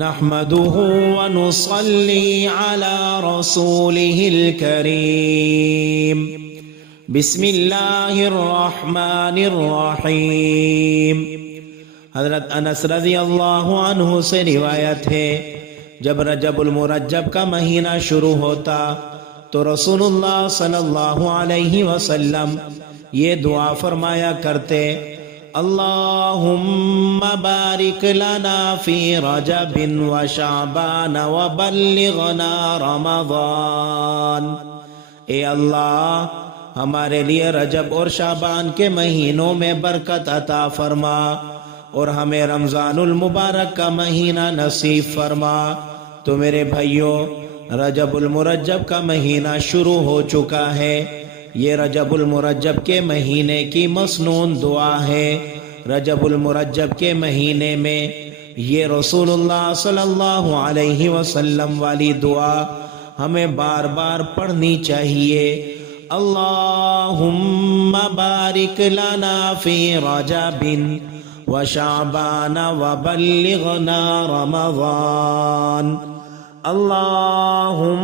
نحمده ونصلي على رسوله الكريم بسم الله الرحمن الرحیم۔ حضرت انس رضی اللہ عنہ سے روایت ہے، جب رجب المرجب کا مہینہ شروع ہوتا تو رسول اللہ صلی اللہ علیہ وسلم یہ دعا فرمایا کرتے: اللہم بارک لنا فی رجب و شعبان و بلغنا رمضان۔ اے اللہ، ہمارے لیے رجب اور شعبان کے مہینوں میں برکت عطا فرما اور ہمیں رمضان المبارک کا مہینہ نصیب فرما۔ تو میرے بھائیوں، رجب المرجب کا مہینہ شروع ہو چکا ہے۔ یہ رجب المرجب کے مہینے کی مسنون دعا ہے۔ رجب المرجب کے مہینے میں یہ رسول اللہ صلی اللہ علیہ وسلم والی دعا ہمیں بار بار پڑھنی چاہیے۔ اللہم بارک لنا فی رجب و شعبان و بلغنا رمضان۔ اللہم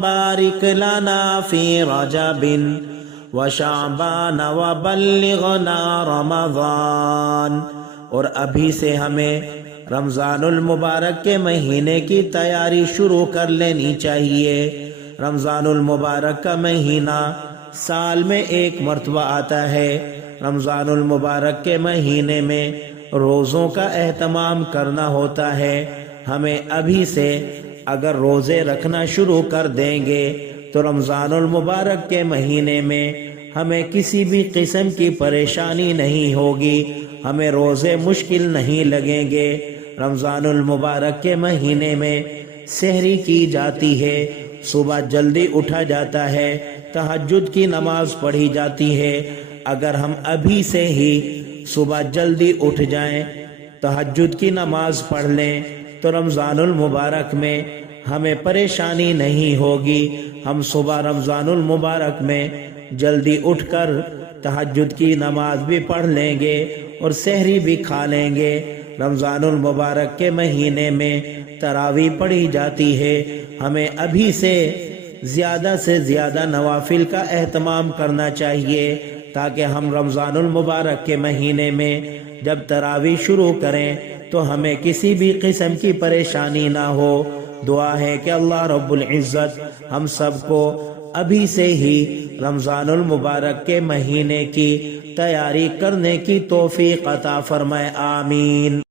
بارک لنا فی رجب و شعبان و بلغنا رمضان۔ اور ابھی سے ہمیں رمضان المبارک کے مہینے کی تیاری شروع کر لینی چاہیے۔ رمضان المبارک کا مہینہ سال میں ایک مرتبہ آتا ہے۔ رمضان المبارک کے مہینے میں روزوں کا اہتمام کرنا ہوتا ہے۔ ہمیں ابھی سے اگر روزے رکھنا شروع کر دیں گے تو رمضان المبارک کے مہینے میں ہمیں کسی بھی قسم کی پریشانی نہیں ہوگی، ہمیں روزے مشکل نہیں لگیں گے۔ رمضان المبارک کے مہینے میں سحری کی جاتی ہے، صبح جلدی اٹھا جاتا ہے، تہجد کی نماز پڑھی جاتی ہے۔ اگر ہم ابھی سے ہی صبح جلدی اٹھ جائیں، تہجد کی نماز پڑھ لیں تو رمضان المبارک میں ہمیں پریشانی نہیں ہوگی۔ ہم صبح رمضان المبارک میں جلدی اٹھ کر تہجد کی نماز بھی پڑھ لیں گے اور سحری بھی کھا لیں گے۔ رمضان المبارک کے مہینے میں تراویح پڑھی جاتی ہے۔ ہمیں ابھی سے زیادہ نوافل کا اہتمام کرنا چاہیے تاکہ ہم رمضان المبارک کے مہینے میں جب تراویح شروع کریں تو ہمیں کسی بھی قسم کی پریشانی نہ ہو۔ دعا ہے کہ اللہ رب العزت ہم سب کو ابھی سے ہی رمضان المبارک کے مہینے کی تیاری کرنے کی توفیق عطا فرمائے، آمین۔